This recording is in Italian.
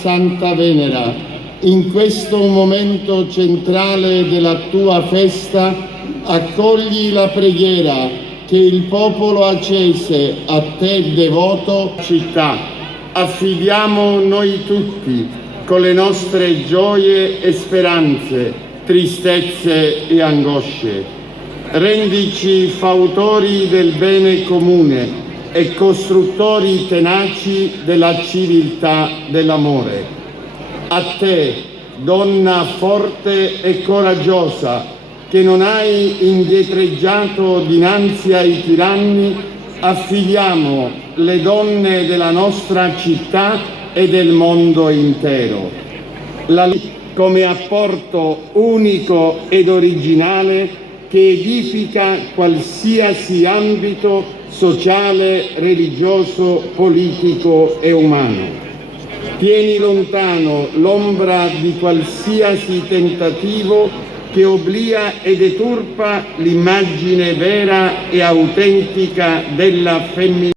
Santa Venera, in questo momento centrale della tua festa, accogli la preghiera che il popolo accese a te devoto città. Affidiamo noi tutti con le nostre gioie e speranze, tristezze e angosce. Rendici fautori del bene comune e costruttori tenaci della civiltà dell'amore. A te, donna forte e coraggiosa, che non hai indietreggiato dinanzi ai tiranni, affidiamo le donne della nostra città e del mondo intero. Come apporto unico ed originale che edifica qualsiasi ambito sociale, religioso, politico e umano. Tieni lontano l'ombra di qualsiasi tentativo che obblia e deturpa l'immagine vera e autentica della femminilità.